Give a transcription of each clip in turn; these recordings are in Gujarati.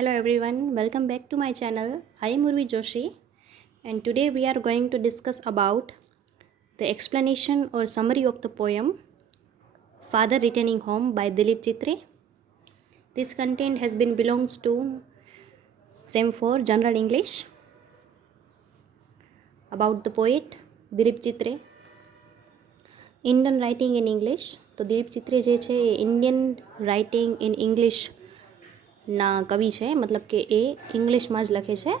Hello everyone, welcome back to my channel. I am Urvi Joshi and today we are going to discuss about the explanation or summary of the poem Father Returning Home by Dilip Chitre. This content has been belongs to Sem for General English. About the poet Dilip Chitre. Indian writing in English. તો દિલીપ ચિત્રે જે છે એ ઇન્ડિયન રાઇટિંગ ઇન ઇંગ્લિશના કવિ છે, મતલબ કે એ ઇંગ્લિશમાં જ લખે છે.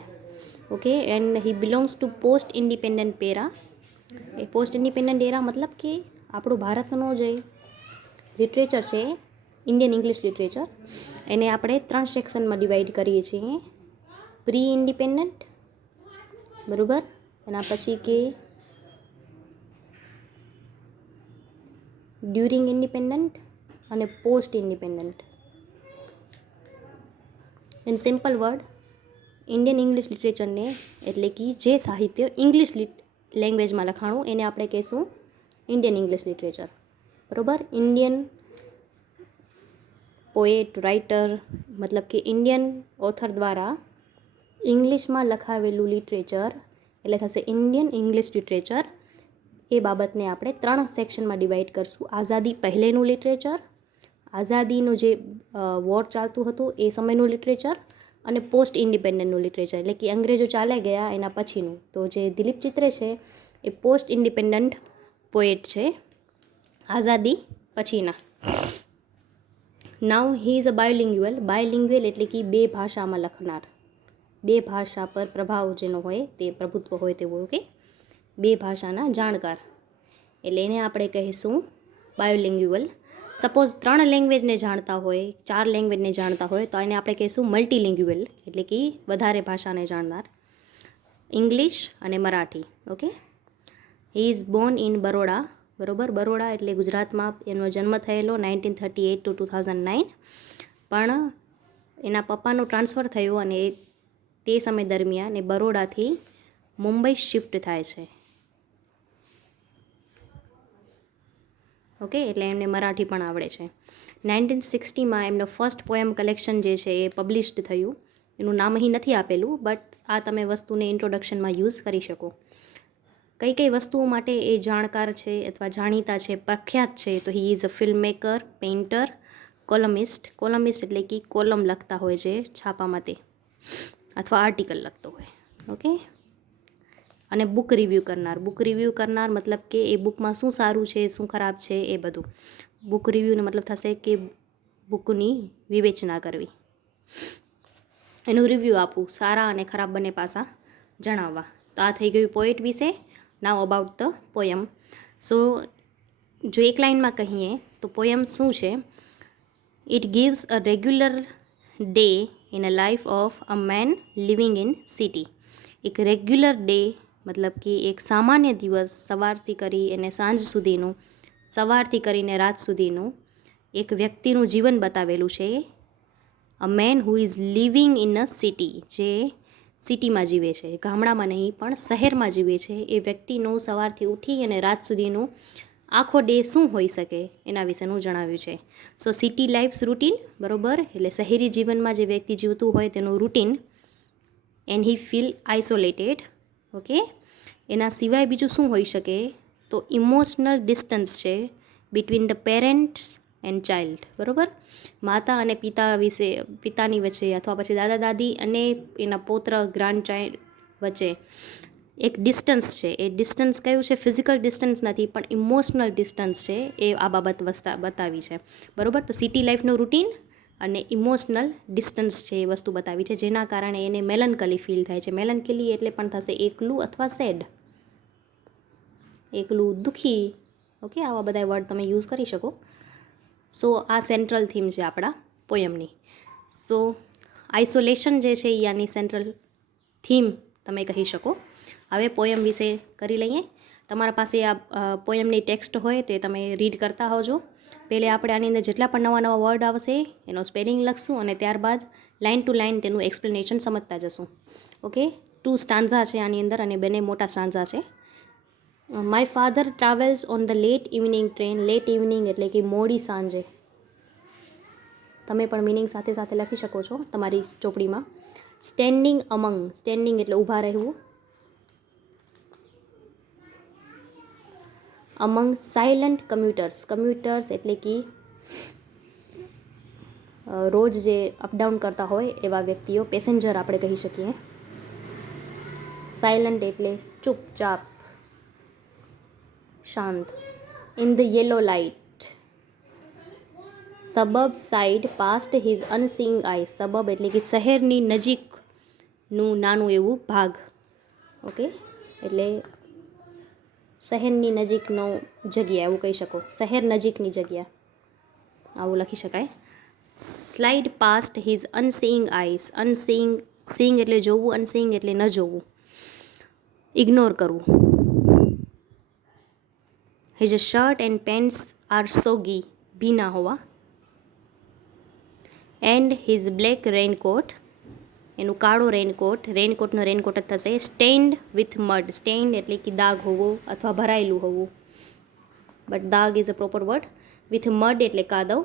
Okay, and he belongs to post independent era. એ પોસ્ટ ઇન્ડિપેન્ડન્ટ એરા મતલબ કે આપણું ભારતનો જે લિટરેચર છે, ઇન્ડિયન ઇંગ્લિશ લિટરેચર, એને આપણે 3 સેક્શનમાં ડિવાઈડ કરીએ છીએ. પ્રી ઇન્ડિપેન્ડન્ટ, બરાબર, એના પછી કે ડ્યુરિંગ ઇન્ડિપેન્ડન્ટ અને post independent. In simple word, Indian English લિટરેચરને એટલે કે જે સાહિત્ય ઇંગ્લિશ લેંગ્વેજમાં લખાણું એને આપણે કહીશું ઇન્ડિયન ઇંગ્લિશ લિટરેચર, બરાબર. ઇન્ડિયન પોએટ, રાઇટર, મતલબ કે ઇન્ડિયન ઓથર દ્વારા ઇંગ્લિશમાં લખાવેલું લિટરેચર એટલે થશે ઇન્ડિયન ઇંગ્લિશ લિટરેચર. એ બાબતને આપણે 3 સેક્શનમાં ડિવાઈડ કરશું. આઝાદી પહેલેનું લિટરેચર, આઝાદીનું જે વોર ચાલતું હતું એ સમયનું લિટરેચર, અને પોસ્ટ ઇન્ડિપેન્ડન્ટનું લિટરેચર એટલે કે અંગ્રેજો ચાલ્યા ગયા એના પછીનું. તો જે દિલીપ ચિત્રે છે એ પોસ્ટ ઇન્ડિપેન્ડન્ટ પોએટ છે, આઝાદી પછીના. નાવ હી ઇઝ અ બાયોલિંગ્યુઅલ. બાયોલિંગ્યુઅલ એટલે કે 2 ભાષામાં લખનાર, 2 ભાષા પર પ્રભાવ જેનો હોય તે પ્રભુત્વ હોય તેવો, કે 2 ભાષાના જાણકાર, એટલે એને આપણે કહીશું બાયોલિંગ્યુઅલ. સપોઝ 3 લેંગ્વેજને જાણતા હોય, 4 લેંગ્વેજને જાણતા હોય તો એને આપણે કહીશું મલ્ટીલિંગ્યુઅલ એટલે કે વધારે ભાષાને જાણનાર, ઇંગ્લિશ અને Marathi. Okay, he is Born in Baroda, બરોબર. બરોડા એટલે ગુજરાતમાં એનો જન્મ થયેલો 1938 to 2009, પણ એના પપ્પાનું ટ્રાન્સફર થયું અને તે સમય દરમિયાન એ બરોડાથી મુંબઈ શિફ્ટ થાય છે. ઓકે, એટલે એમને મરાઠી પણ આવડે છે. 1960માં એમનો ફર્સ્ટ પોએમ કલેક્શન જે છે એ પબ્લિશ્ડ થયું. એનું નામ અહીં નથી આપેલું, બટ આ તમે વસ્તુને ઇન્ટ્રોડક્શનમાં યુઝ કરી શકો. કઈ કઈ વસ્તુઓ માટે એ જાણકાર છે અથવા જાણીતા છે, પ્રખ્યાત છે, તો he is a film maker, painter, columnist. Columnist એટલે કે કોલમ લખતા હોય છે છાપામાં તે, અથવા આર્ટિકલ લખતો હોય. ઓકે, અને બુક રિવ્યૂ કરનાર. બુક રિવ્યૂ કરનાર મતલબ કે એ બુકમાં શું સારું છે, શું ખરાબ છે, એ બધું. બુક રિવ્યૂનો મતલબ થશે કે બુકની વિવેચના કરવી, એનું રિવ્યૂ આપવું, સારા અને ખરાબ બંને પાસા જણાવવા. તો આ થઈ ગયું પોએટ વિશે. Now about the poem. So જો એક લાઇનમાં કહીએ તો પોયમ શું છે? It gives a regular day in a life of a man living in city. એક રેગ્યુલર ડે મતલબ કે એક સામાન્ય દિવસ, સવારથી કરી અને સાંજ સુધીનું, સવારથી કરીને રાત સુધીનું એક વ્યક્તિનું જીવન બતાવેલું છે. A man who is living in a city, જે સિટીમાં જીવે છે, ગામડામાં નહીં પણ શહેરમાં જીવે છે, એ વ્યક્તિનું સવારથી ઉઠી અને રાત સુધીનું આખો ડે શું હોઈ શકે એના વિશેનું જણાવ્યું છે. સો સિટી લાઈફ્સ રૂટીન, બરોબર, એટલે શહેરી જીવનમાં જે વ્યક્તિ જીવતું હોય તેનું routine. And he feel isolated. Okay, એના સિવાય બીજું શું હોઈ શકે? તો ઇમોશનલ ડિસ્ટન્સ છે between the parents and child, બરાબર. માતા અને પિતા વિશે, પિતાની વચ્ચે અથવા પછી દાદા દાદી અને એના પૌત્ર ગ્રાન્ડ ચાઇલ્ડ વચ્ચે એક ડિસ્ટન્સ છે. એ ડિસ્ટન્સ કયું છે? ફિઝિકલ ડિસ્ટન્સ નથી, પણ ઇમોશનલ ડિસ્ટન્સ છે. એ આ બાબત બતાવી છે, બરાબર. તો સિટી લાઈફનું રૂટીન અને ઇમોશનલ ડિસ્ટન્સ છે એ વસ્તુ બતાવી છે, જેના કારણે એને મેલનકલી ફીલ થાય છે. મેલનકલી એટલે પણ થશે એકલું અથવા સેડ, એકલું, દુઃખી. ઓકે, આવા બધા વર્ડ તમે યુઝ કરી શકો. સો આ સેન્ટ્રલ થીમ છે આપણા પોયમની. સો આઇસોલેશન જે છે એ આની સેન્ટ્રલ થીમ તમે કહી શકો. હવે પોયમ વિશે કરી લઈએ. તમારા પાસે આ પોયમની ટેક્સ્ટ હોય તો તમે રીડ કરતા હોજો. પહેલે આપણે આની અંદર જેટલા પણ નવા નવા વર્ડ આવશે એનો સ્પેલિંગ લખશું અને ત્યારબાદ લાઇન ટુ લાઇન તેનું એક્સપ્લેનેશન સમજતા જશું. ઓકે, 2 સ્ટાન્ઝા છે આની અંદર અને બંને મોટા સ્ટાન્ઝા છે. My father travels on the late evening train. Late evening એટલે કે મોડી સાંજે. તમે પણ મિનિંગ સાથે સાથે લખી શકો છો તમારી ચોપડીમાં. સ્ટેન્ડિંગ અમંગ, સ્ટેન્ડિંગ એટલે ઊભા રહેવું. અમંગ સાયલન્ટ કમ્યુટર્સ, કમ્યુટર્સ એટલે કે રોજ જે અપડાઉન કરતા હોય એવા વ્યક્તિઓ, પેસેન્જર આપણે કહી શકીએ. સાયલન્ટ એટલે ચૂપચાપ, શાંત. In the yellow light, suburb side past his unseeing eye, suburb એટલે કે શહેરની નજીકનું નાનું એવું ભાગ. ઓકે, એટલે શહેરની નજીકનો જગ્યા એવું કહી શકો, શહેર નજીકની જગ્યા આવું લખી શકાય. Slide past his unseeing eyes, unseeing, seeing એટલે જોવું, અનસીઇંગ એટલે ન જોવું, ઇગ્નોર કરવું. His shirt and pants are soggy, ભીના હોવા. એન્ડ હિઝ બ્લેક રેનકોટ, એનું કાળો રેનકોટ, રેનકોટનો રેનકોટ જ થશે. સ્ટેન્ડ વિથ મડ, સ્ટેન્ડ એટલે કે દાગ હોવો અથવા ભરાયેલું હોવું, બટ દાગ is a proper word. With mud એટલે કાદવ.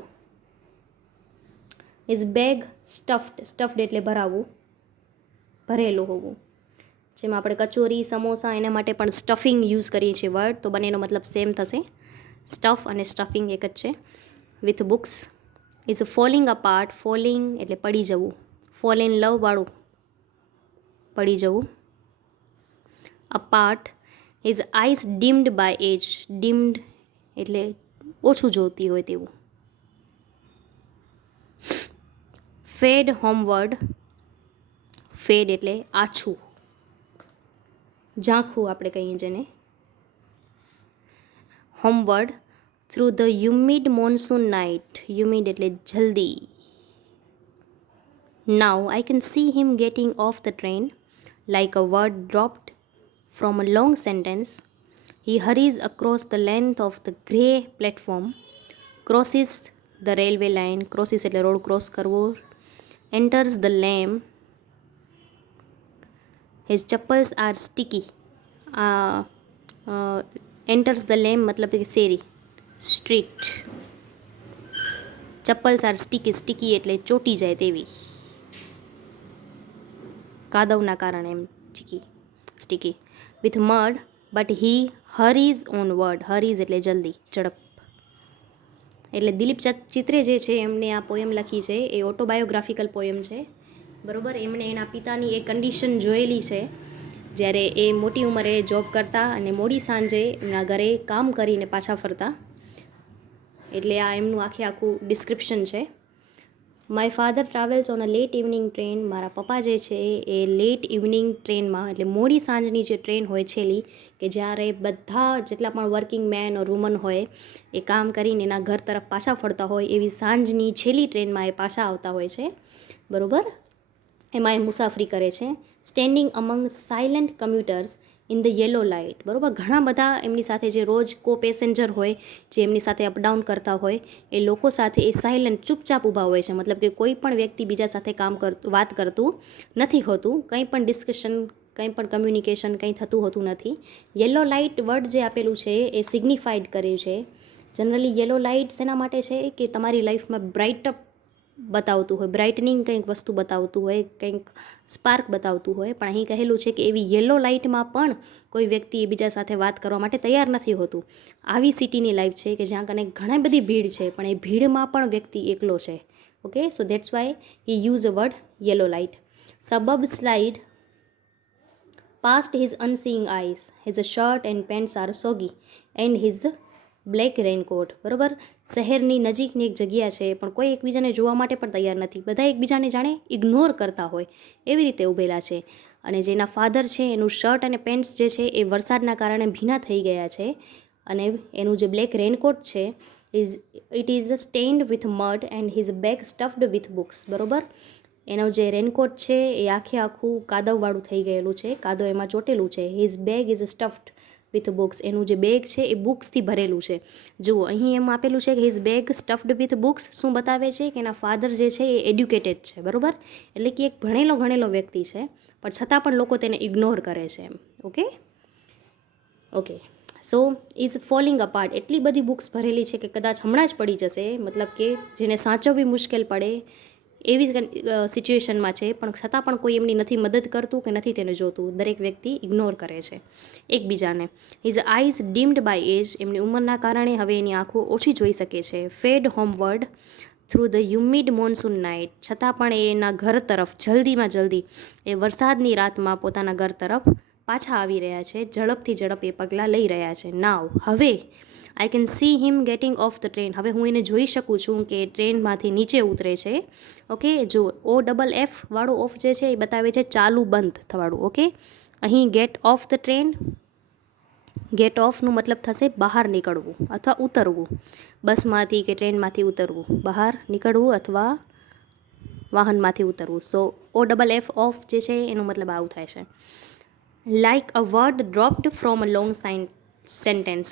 ઇઝ બેગ સ્ટફ્ડ, સ્ટફ્ડ એટલે ભરાવું, ભરેલું હોવું. જેમાં આપણે કચોરી, સમોસા એના માટે પણ સ્ટફિંગ યુઝ કરીએ છીએ વર્ડ, તો બંનેનો મતલબ સેમ થશે. સ્ટફ અને સ્ટફિંગ એક જ છે. With books. Is falling apart, falling એટલે પડી જવું, ફોલ ઇન લવ વાળું, પડી જવું. Apart. His eyes dimmed by age, dimmed એટલે ઓછું જોતી હોય તેવું. ફેડ હોમવર્ડ, ફેડ એટલે આછું, ઝાંખું આપણે કહીએ જેને. Homeward. Through the humid monsoon night, humid એટલે જલ્દી. Now I can see him getting off the train like a word dropped from a long sentence. He hurries across the length of the grey platform, crosses the railway line, crosses એટલે રોડ ક્રોસ કરવો. Enters the lane. His chappals are sticky. Enters the lane મતલબ કે શેરી, street. Chappals are sticky, sticky એટલે ચોટી જાય તેવી, કાદવના કારણે એમ ચીકી, sticky. With mud. But he hurries on word, hurries એટલે જલ્દી, ઝડપ. એટલે દિલીપ ચિત્રે જે છે એમને આ પોયમ લખી છે એ ઓટોબાયોગ્રાફિકલ પોયમ છે, બરાબર. એમણે એના પિતાની એ કન્ડિશન જોયેલી છે જ્યારે એ મોટી ઉંમરે જોબ કરતા અને મોડી સાંજે એમના ઘરે કામ કરીને પાછા ફરતા. એટલે આ એમનું આખું ડિસ્ક્રિપ્શન છે. My father travels on a late evening train, મારા પપ્પા જે છે એ લેટ ઇવનિંગ ટ્રેનમાં એટલે મોડી સાંજની જે ટ્રેન હોય છેલ્લી, કે જ્યારે બધા જેટલા પણ વર્કિંગ મેન ઓર વુમન હોય એ કામ કરીને એના ઘર તરફ પાછા ફરતા હોય એવી સાંજની છેલ્લી ટ્રેનમાં એ પાછા આવતા હોય છે, બરાબર. એમાં એ મુસાફરી કરે છે. Standing among silent commuters in the yellow light, બરાબર. ઘણા બધા એમની સાથે જે રોજ કો પેસેન્જર હોય, જે એમની સાથે અપડાઉન કરતા હોય, એ લોકો સાથે એ સાયલન્ટ ચૂપચાપ ઊભા હોય છે. મતલબ કે કોઈ પણ વ્યક્તિ બીજા સાથે વાત કરતું નથી હોતું, કંઈ પણ ડિસ્કશન, કંઈ પણ કમ્યુનિકેશન કંઈ થતું હોતું નથી. યેલો લાઇટ વર્ડ જે આપેલું છે એ સિગ્નિફાઈડ કર્યું છે. જનરલી યેલો લાઇટ શેના માટે છે કે તમારી લાઈફમાં બ્રાઇટઅપ બતાવતું હોય, બ્રાઇટનિંગ કંઈક વસ્તુ બતાવતું હોય, કંઈક સ્પાર્ક બતાવતું હોય. પણ અહીં કહેલું છે કે એવી યેલો લાઇટમાં પણ કોઈ વ્યક્તિ બીજા સાથે વાત કરવા માટે તૈયાર નથી હોતું. આવી સિટીની લાઈફ છે કે જ્યાં કને ઘણી બધી ભીડ છે, પણ એ ભીડમાં પણ વ્યક્તિ એકલો છે. Okay, so that's why he use a word yellow light. સબબ slide past his unseeing eyes, his shirt and pants are soggy and his black raincoat, બરાબર. શહેરની નજીકની એક જગ્યા છે પણ કોઈ એકબીજાને જોવા માટે પણ તૈયાર નથી, બધા એકબીજાને જાણે ઇગ્નોર કરતા હોય એવી રીતે ઊભેલા છે. અને જેના ફાધર છે એનું શર્ટ અને પેન્ટ્સ જે છે એ વરસાદના કારણે ભીના થઈ ગયા છે. અને એનું જે બ્લેક રેનકોટ છે it is stand with mud and his bag stuffed with books, બરાબર. એનું જે રેનકોટ છે એ આખું કાદવવાળું થઈ ગયેલું છે, કાદવ એમાં ચોટેલું છે. His bag is stuffed with books, એનું જે બેગ છે એ બુક્સથી ભરેલું છે. જુઓ અહીં એમ આપેલું છે કે his bag stuffed with books, શું બતાવે છે કે એના ફાધર જે છે એ એડ્યુકેટેડ છે, બરાબર. એટલે કે એક ભણેલો વ્યક્તિ છે, પણ છતાં પણ લોકો તેને ઇગ્નોર કરે છે એમ. Okay. So is falling apart. એટલી બધી બુક્સ ભરેલી છે કે કદાચ હમણાં જ પડી જશે, મતલબ કે જેને સાચવવી મુશ્કેલ પડે એવી સિચ્યુએશનમાં છે, પણ છતાં પણ કોઈ એમની નથી મદદ કરતું કે નથી તેને જોતું. દરેક વ્યક્તિ ઇગ્નોર કરે છે એકબીજાને. હિઝ આઈઝ ડીમ્ડ બાય એજ. એમની ઉંમરના કારણે હવે એની આંખો ઓછી જોઈ શકે છે. Fade homeward through the humid monsoon night. છતાં પણ એ એના ઘર તરફ જલ્દીમાં જલ્દી એ વરસાદની રાતમાં પોતાના ઘર તરફ પાછા આવી રહ્યા છે. ઝડપથી ઝડપ એ પગલાં લઈ રહ્યા છે. નાવ હવે I can see him getting off the train. હવે હું એને જોઈ શકું છું કે ટ્રેનમાંથી નીચે ઉતરે છે. ઓકે, જો OFF વાળું ઓફ જે છે એ બતાવે છે ચાલુ બંધ થવાળું. ઓકે, અહીં get off the train, get ઓફનું મતલબ થશે બહાર નીકળવું અથવા ઉતરવું. બસમાંથી કે ટ્રેનમાંથી ઉતરવું, બહાર નીકળવું અથવા વાહનમાંથી ઉતરવું. સો OFF ઓફ જે છે એનો મતલબ આવું થાય છે. Like a word dropped from a long sentence.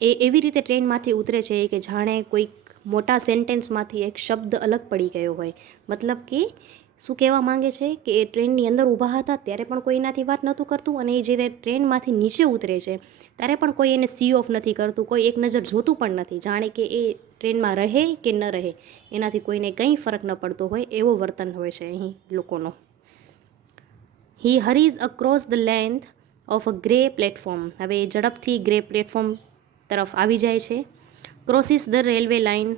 એ એવી રીતે ટ્રેનમાંથી ઉતરે છે કે જાણે કોઈક મોટા સેન્ટેન્સમાંથી એક શબ્દ અલગ પડી ગયો હોય. મતલબ કે શું કહેવા માંગે છે કે એ ટ્રેનની અંદર ઊભા હતા ત્યારે પણ કોઈ એનાથી વાત નહોતું કરતું, અને એ જ્યારે ટ્રેનમાંથી નીચે ઉતરે છે ત્યારે પણ કોઈ એને સી ઓફ નથી કરતું, કોઈ એક નજર જોતું પણ નથી. જાણે કે એ ટ્રેનમાં રહે કે ન રહે એનાથી કોઈને કંઈ ફરક ન પડતો હોય એવો વર્તન હોય છે અહીં લોકોનો. He hurries across the length of a grey platform. હવે એ ઝડપથી ગ્રે પ્લેટફોર્મ તરફ આવી જાય છે. Crosses the railway line.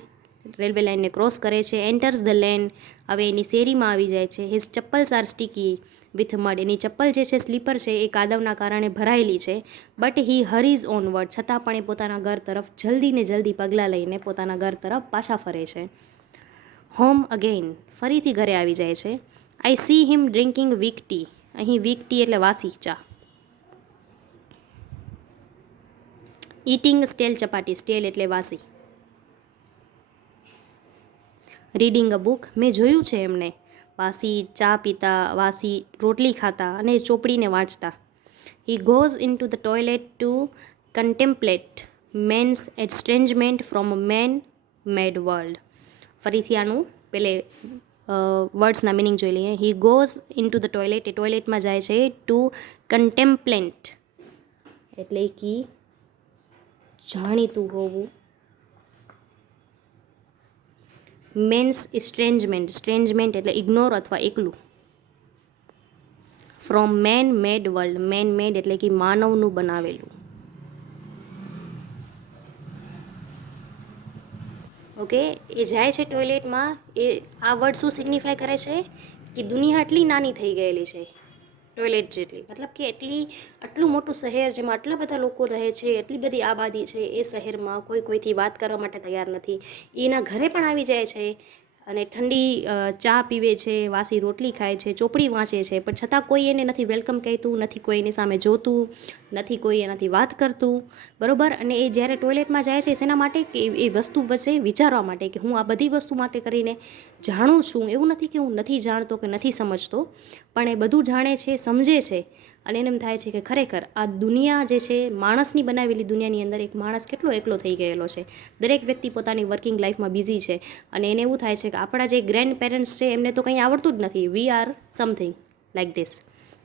Railway લાઇનને ક્રોસ કરે છે. Enters the lane. હવે એની શેરીમાં આવી જાય છે. His chappals are sticky with mud. એની ચપ્પલ જે છે સ્લીપર છે એ કાદવના કારણે ભરાયેલી છે. But he Hari's onward. છતાં પણ એ પોતાના ઘર તરફ જલ્દીને જલ્દી પગલાં લઈને પોતાના ઘર તરફ પાછા ફરે છે. Home again. ફરીથી ઘરે આવી જાય છે. I see him drinking weak tea. અહીં વીક ટી એટલે વાસી ચા. Eating stale chapati. સ્ટેલ એટલે વાસી. Reading a book. મેં જોયું છે એમને વાસી ચા પીતા, વાસી રોટલી ખાતા અને ચોપડીને વાંચતા. He goes into the toilet to contemplate man's estrangement from a man made world. ફરીથી આનું પેલે વર્ડ્સના મિનિંગ જોઈ લઈએ. He goes into the toilet, એ ટોયલેટમાં જાય છે. ટુ કન્ટેમ્પલેન્ટ એટલે કે જાણીતું હોવું. મેન્સ ઇસ્ટ્રેન્જમેન્ટ, સ્ટ્રેન્જમેન્ટ એટલે ઇગ્નોર અથવા એકલું. From main made world. Main મેડ એટલે કે માનવનું બનાવેલું. ઓકે, એ જાય છે ટોયલેટમાં. એ આ વર્ડ શું સિગ્નિફાય કરે છે કે દુનિયા એટલી નાની થઈ ગયેલી છે ટોયલેટ જેટલી. મતલબ કે આટલું મોટું શહેર જેમાં આટલા બધા લોકો રહે છે, એટલી બધી આબાદી છે, એ શહેરમાં કોઈથી વાત કરવા માટે તૈયાર નથી. એના ઘરે પણ આવી જાય છે અને ઠંડી ચા પીવે છે, વાસી રોટલી ખાય છે, ચોપડી વાંચે છે, પણ છતાં કોઈ એને નથી વેલકમ કહેતું, નથી કોઈ એની સામે જોતું, નથી કોઈ એનાથી વાત કરતું. બરાબર. અને એ જ્યારે ટોયલેટમાં જાય છે શેના માટે કે એ વસ્તુ વચ્ચે વિચારવા માટે કે હું આ બધી વસ્તુ માટે કરીને જાણું છું. એવું નથી કે હું નથી જાણતો કે નથી સમજતો, પણ એ બધું જાણે છે, સમજે છે. અને એને એમ થાય છે કે ખરેખર આ દુનિયા જે છે, માણસની બનાવેલી દુનિયાની અંદર એક માણસ કેટલો એકલો થઈ ગયેલો છે. દરેક વ્યક્તિ પોતાની વર્કિંગ લાઈફમાં બિઝી છે અને એને એવું થાય છે કે આપણા જે ગ્રેન્ડ પેરેન્ટ્સ છે એમને તો કંઈ આવડતું જ નથી. We are something like this.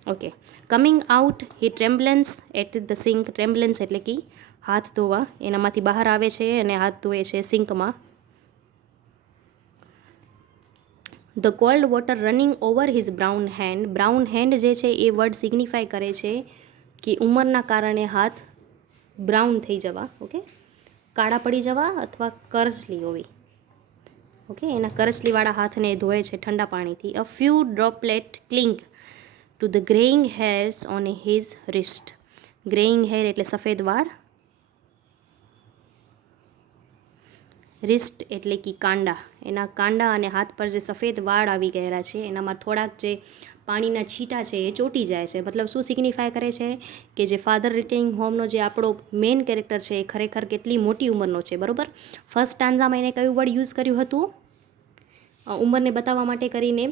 Okay, coming out he trembles at the sink. Trembles એટલે કે હાથ ધોવા. એનામાંથી બહાર આવે છે અને હાથ ધોવે છે સિંકમાં. The cold water running over his brown hand. Brown hand જે છે એ વર્ડ સિગ્નિફાય કરે છે કે ઉંમરના કારણે હાથ બ્રાઉન થઈ જવા. ઓકે, કાળા પડી જવા અથવા કરચલી હોવી. ઓકે, એના કરચલીવાળા હાથને ધોએ છે ઠંડા પાણીથી. A few droplet cling to the greying hairs on his wrist. Greying hair એટલે સફેદ વાળ. રિસ્ટ એટલે કે કાંડા. એના કાંડા અને હાથ પર જે સફેદ વાળ આવી ગયેલા છે એનામાં થોડાક જે પાણીના છીટા છે એ ચોંટી જાય છે. મતલબ શું સિગ્નિફાય કરે છે કે જે ફાધર રિટેનિંગ હોમનો જે આપણો મેઇન કેરેક્ટર છે એ ખરેખર કેટલી મોટી ઉંમરનો છે. બરાબર. ફર્સ્ટ સ્ટાન્ઝામાં એને કયું વર્ડ યુઝ કર્યું હતું ઉંમરને બતાવવા માટે કરીને?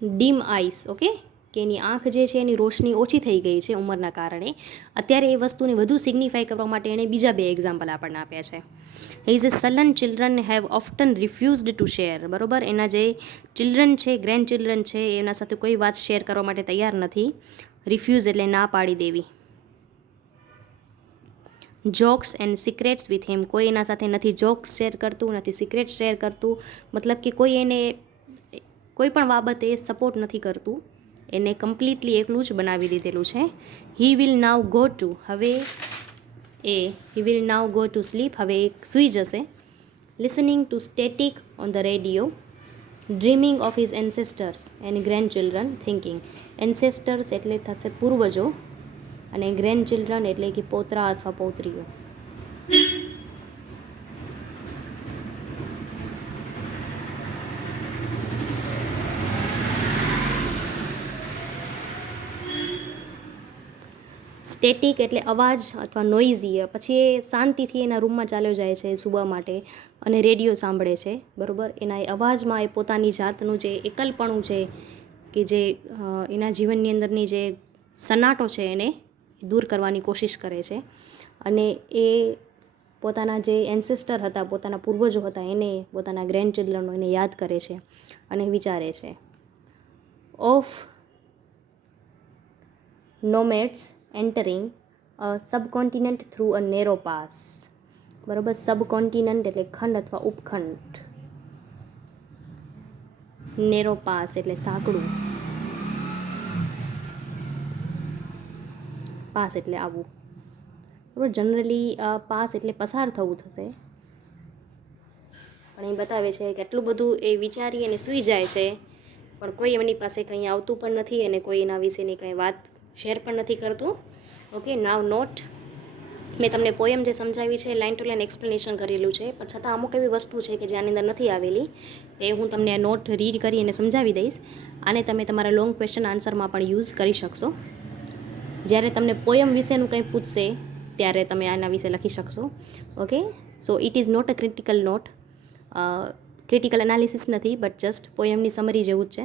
Dim ice. ઓકે, કે એની આંખ જે છે એની રોશની ઓછી થઈ ગઈ છે ઉંમરના કારણે. અત્યારે એ વસ્તુને વધુ સિગ્નિફાય કરવા માટે એણે બીજા 2 એક્ઝામ્પલ આપણને આપ્યા છે. His sullen children have often refused to share. બરાબર. એના જે ચિલ્ડ્રન છે, ગ્રેન્ડ ચિલ્ડ્રન છે, એના સાથે કોઈ વાત શેર કરવા માટે તૈયાર નથી. રિફ્યુઝ એટલે ના પાડી દેવી. Jokes and secrets with him. કોઈ એના સાથે નથી જોક્સ શેર કરતું, નથી સિક્રેટ શેર કરતું, મતલબ કે કોઈ એને કોઈ પણ બાબતે સપોર્ટ નથી કરતું, એને કમ્પ્લીટલી એકલું જ બનાવી દીધેલું છે. He will now go to, હવે he will now go to sleep, હવે એ સૂઈ જશે. Listening to static on the radio, dreaming of his ancestors and grandchildren thinking. Ancestors એટલે થશે પૂર્વજો, અને ગ્રેન્ડ ચિલ્ડ્રન એટલે કે પોતરા અથવા પૌત્રીઓ. સ્ટેટિક એટલે અવાજ અથવા નોઇઝી, પછી એ શાંતિથી એના રૂમમાં ચાલ્યો જાય છે સૂવા માટે અને રેડિયો સાંભળે છે, બરાબર. એના એ અવાજમાં એ પોતાની જાતનું જે એકલપણું છે કે જે એના જીવનની અંદરની જે સન્નાટો છે એને દૂર કરવાની કોશિશ કરે છે, અને એ પોતાના જે એન્સેસ્ટર હતા, પોતાના પૂર્વજો હતા, એને પોતાના ગ્રેન્ડ ચિલ્ડ્રનો એને યાદ કરે છે અને વિચારે છે. Of nomads entering a subcontinent through a narrow pass, બરાબર. સબકોન્ટિનેન્ટ એટલે ખંડ અથવા ઉપખંડ, નેરો પાસ એટલે સાંકડું, પાસ એટલે આવવું, બરાબર. જનરલી પાસ એટલે પસાર થવું થશે, પણ એ બતાવે છે કે આટલું બધું એ વિચારી અને સૂઈ જાય છે, પણ કોઈ એમની પાસે કંઈ આવતું પણ નથી અને કોઈ એના વિશેની કંઈ વાત શેર પણ નથી કરતું. Okay, now note. મેં તમને પોયમ જે સમજાવી છે લાઇન ટુ લાઇન એક્સપ્લેનેશન કરેલું છે, પણ છતાં અમુક એવી વસ્તુ છે કે જે આની અંદર નથી આવેલી, એ હું તમને નોટ રીડ કરી અને સમજાવી દઈશ. આને તમે તમારા લોંગ ક્વેશ્ચન આન્સરમાં પણ યુઝ કરી શકશો. જ્યારે તમને પોયમ વિશેનું કંઈ પૂછશે ત્યારે તમે આના વિશે લખી શકશો. Okay, so it is not a critical note, critical analysis નથી, બટ જસ્ટ પોયમની સમરી જેવું જ છે.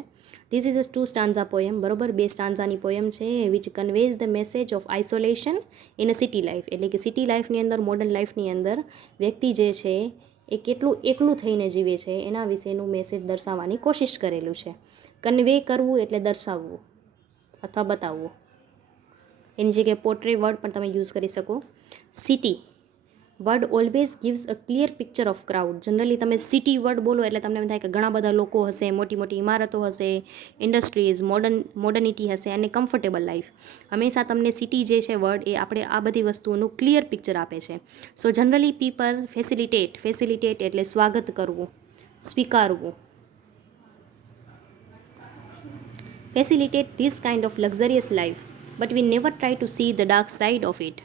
This is a 2 stanza poem, બરાબર. 2 સ્ટાન્ઝાની પોયમ છે, which conveys the message of isolation in a city life, એટલે કે સિટી લાઈફની અંદર, મોડર્ન લાઈફની અંદર વ્યક્તિ જે છે એ કેટલું એકલું થઈને જીવે છે એના વિશેનું મેસેજ દર્શાવવાની કોશિશ કરેલું છે. કન્વે કરવું એટલે દર્શાવવું અથવા બતાવવું, એની જગ્યાએ પોર્ટ્રે વર્ડ પણ તમે યુઝ કરી શકો. City word always gives a clear picture of crowd. Generally તમે સિટી વર્ડ બોલો એટલે તમને એમ થાય કે ઘણા બધા લોકો હશે, મોટી મોટી ઇમારતો હશે, ઇન્ડસ્ટ્રીઝ, મોડર્નિટી હશે અને કમ્ફર્ટેબલ લાઈફ. હંમેશા તમને સિટી જે છે વર્ડ એ આપણે આ બધી વસ્તુઓનું ક્લિયર પિક્ચર આપે છે. સો જનરલી પીપલ ફેસિલિટેટ એટલે સ્વાગત કરવું, સ્વીકારવું, facilitate this kind of luxurious life, but we never try to see the dark side of it.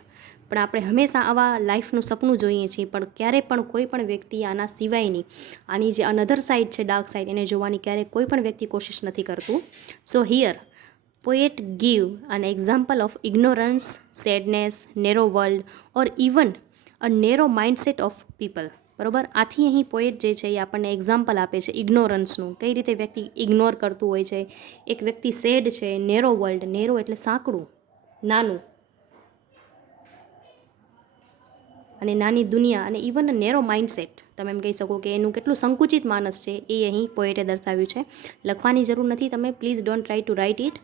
પણ આપણે હંમેશા આવા લાઈફનું સપનું જોઈએ છીએ, પણ ક્યારેય પણ કોઈ પણ વ્યક્તિ આના સિવાયની, આની જે અનધર સાઇડ છે, ડાર્ક સાઇડ, એને જોવાની ક્યારેય કોઈ પણ વ્યક્તિ કોશિશ નથી કરતું. સો here poet give an example of ignorance, sadness, narrow world or even a narrow mindset of people, બરાબર. આથી અહીં પોએટ જે છે એ આપણને એક્ઝામ્પલ આપે છે ઇગ્નોરન્સનું, કઈ રીતે વ્યક્તિ ઇગ્નોર કરતું હોય છે. એક વ્યક્તિ સેડ છે, નેરો વર્લ્ડ, નેરો એટલે સાંકડું, નાનું, અને નાની દુનિયા, અને ઇવન નેરો માઇન્ડસેટ, તમે એમ કહી શકો કે એનું કેટલું સંકુચિત માનસ છે એ અહીં પોએટે દર્શાવ્યું છે. લખવાની જરૂર નથી, તમે please don't try to write it.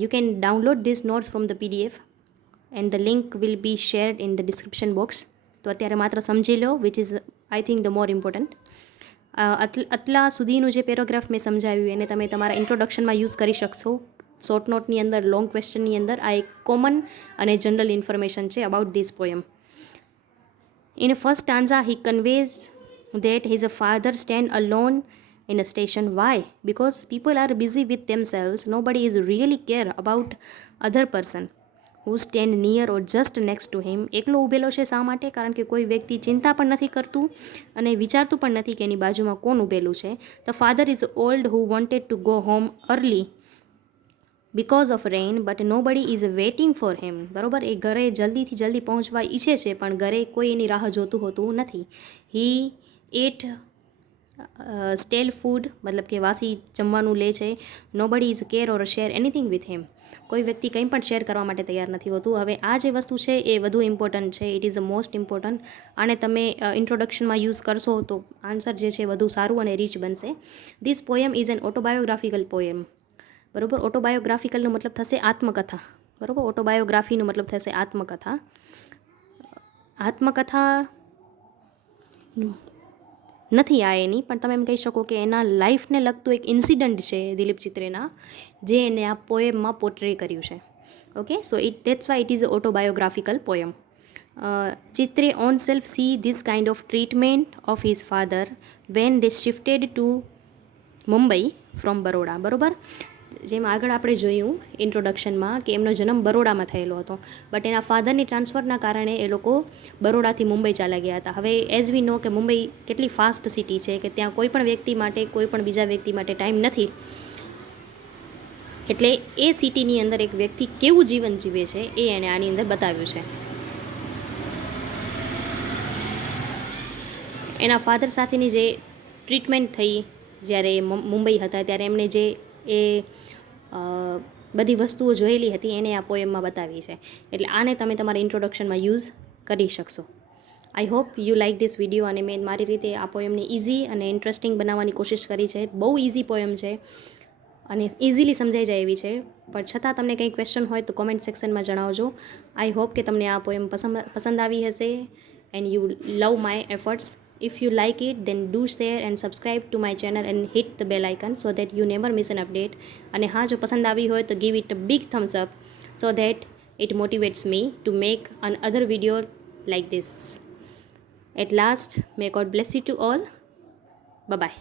You can download this notes from the PDF and the link will be shared in the description box. તો અત્યારે માત્ર સમજી લો, which is I think the more important. આટલા સુધીનું જે પેરેગ્રાફ મેં સમજાવ્યું એને તમે તમારા ઇન્ટ્રોડક્શનમાં યુઝ કરી શકશો. શોર્ટ નોટની અંદર, લોંગ ક્વેશ્ચનની અંદર આ એક કોમન અને જનરલ ઇન્ફોર્મેશન છે about this poem. In a first stanza, he conveys that his father stand alone in a station. Why? Because people are busy with themselves. Nobody is really care about other person who stand near or just next to him. એકલો ઊભેલો છે શા માટે? કારણ કે કોઈ વ્યક્તિ ચિંતા પણ નથી કરતું અને વિચારતું પણ નથી કે એની બાજુમાં કોણ ઊભેલું છે. The father is old who wanted to go home early because of rain, but nobody is waiting for him. બરાબર, એ ઘરે જલ્દીથી જલ્દી પહોંચવા ઈચ્છે છે પણ ઘરે કોઈ એની રાહ જોતું હોતું નથી. હી એટ સ્ટેલ ફૂડ, મતલબ કે વાસી જમવાનું લે છે. Nobody is care or share anything with him. કોઈ વ્યક્તિ કંઈ પણ શેર કરવા માટે તૈયાર નથી હોતું. હવે આ જે વસ્તુ છે એ વધુ ઇમ્પોર્ટન્ટ છે, it is a most important. આને તમે ઇન્ટ્રોડક્શનમાં યુઝ કરશો તો આન્સર જે છે વધુ સારું અને રીચ બનશે. This poem is an autobiographical poem. બરાબર, ઓટોબાયોગ્રાફિકલનો મતલબ થશે આત્મકથા, બરાબર. ઓટોબાયોગ્રાફીનો મતલબ થશે આત્મકથા. આત્મકથા નથી આ એની, પણ તમે એમ કહી શકો કે એના લાઈફને લગતું એક ઇન્સિડન્ટ છે દિલીપ ચિત્રેના, જે એને આ પોએમમાં પોર્ટ્રે કર્યું છે. Okay, so that's why it is a autobiographical poem. Chitre own self see this kind of treatment of his father when they shifted to Mumbai from Baroda. બરોબર, જેમ આગળ આપણે જોયું ઇન્ટ્રોડક્શનમાં કે એમનો જન્મ બરોડામાં થયેલો હતો, બટ એના ફાધરની ટ્રાન્સફરના કારણે એ લોકો બરોડાથી મુંબઈ ચાલ્યા ગયા હતા. હવે એઝ વી નો કે મુંબઈ કેટલી ફાસ્ટ સિટી છે કે ત્યાં કોઈ પણ વ્યક્તિ માટે કોઈ પણ બીજા વ્યક્તિ માટે ટાઈમ નથી, એટલે એ સિટીની અંદર એક વ્યક્તિ કેવું જીવન જીવે છે એ એણે આની અંદર બતાવ્યું છે. એના ફાધર સાથેની જે ટ્રીટમેન્ટ થઈ જ્યારે એ મુંબઈ હતા ત્યારે એમણે જે એ બધી વસ્તુઓ જોયેલી હતી એને આ પોએમમાં બતાવી છે. એટલે આને તમે તમારા ઇન્ટ્રોડક્શનમાં યુઝ કરી શકશો. I hope you like this video, અને મેં મારી રીતે આ પોએમને ઇઝી અને ઇન્ટરેસ્ટિંગ બનાવવાની કોશિશ કરી છે. બહુ ઇઝી પોએમ છે અને ઇઝીલી સમજાઈ જાય એવી છે, પણ છતાં તમને કંઈ ક્વેશ્ચન હોય તો કોમેન્ટ સેક્શનમાં જણાવજો. આઈ હોપ કે તમને આ પોએમ પસંદ આવી હશે and you love my efforts. If you like it, then do share and subscribe to my channel and hit the bell icon so that you never miss an update. અને હા, જો પસંદ આવી હોય તો give it a big thumbs up so that it motivates me to make another video like this. At last, may God bless you to all. Bye bye.